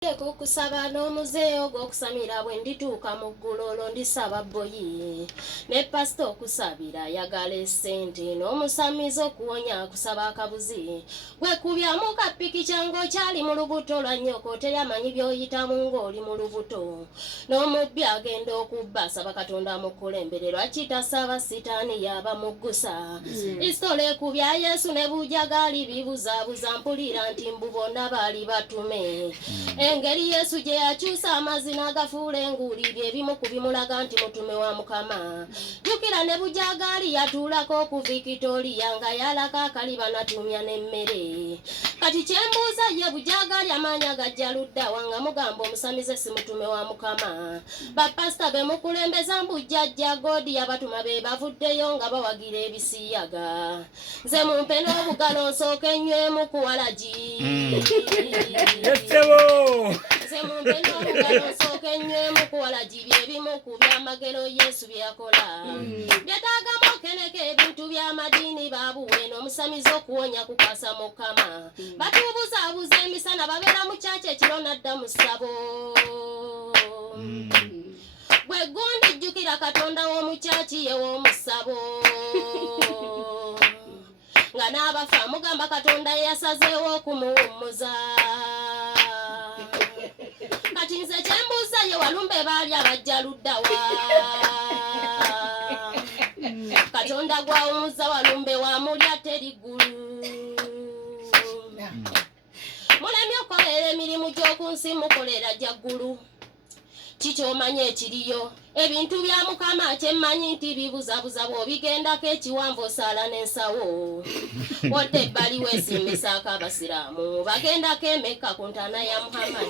Kusaba n'omuzeeyo gw'okusamira bwe ndituuka mu ggulolo ndisaba boyi ne pasito okusabira yagala essente n'omusamizo okuwonya kusaba akabuzi gwe kubyamu kapiki kyange okyali mu lubuto lwa nnyoko teyamanyi by'oyitamu ng'oli mu lubuto n'omubbi agenda okubba asaba Katonda amukulembererwa kitasaba sitaani yaba muggusa isitole ekubya Yesu ne bujagaali bibuzaabuza mpulira nti mbu bonna baali batume engeri Yesu gye yakyusa amazina agafuula enguuliri ebimu ku bimulaga nti mutume wa Mukama jjukira ne bujagaali yatuulako ku Victoria nga yalaka akaliba natumya n'emmere kati kyembuuza ye bujagaali amaanyi agajja ludda wanga mugamba omusamize si mutume wa Mukama bapasita be mukulembeza mbujjajja godi yabatuma be bavuddeyo nga bawagira ebisiyaga nze mumpe n'obugalo nsooke nywemu ku walagi nze mumpe n'obugalo nsooke nywemu ku walagi byebimu ku byamagero Yesu byeyakola byetaagamu okeneka ebintu by'amadiini babuwe n'omusamizi okuwonya kukwasa Mukama batubuzaabuza emisana babeera mu kyaki ekiro nadda mu ssabo gwe gundi jjukira Katonda w'omu kyaki ye w'omusabo nga n'abafa mugamba Katonda yasazeewo okumuwummuza kati nze kyembuuza ye walumbe baali abajja luddawa Katonda gwawumuza walumbe wamulya teriggulu mulemye okolera emirimu gy'okunsi mukolera gyaggulu kikyomanya ekiriyo ebintu bya Mukama kyemmanyi nti bibuzabuza bw'obigendako ekiwanvu osaala n'ensawo wadde ebbali weesimbisaako abasiraamu bagendako emekka ku ntaana ya Muhammad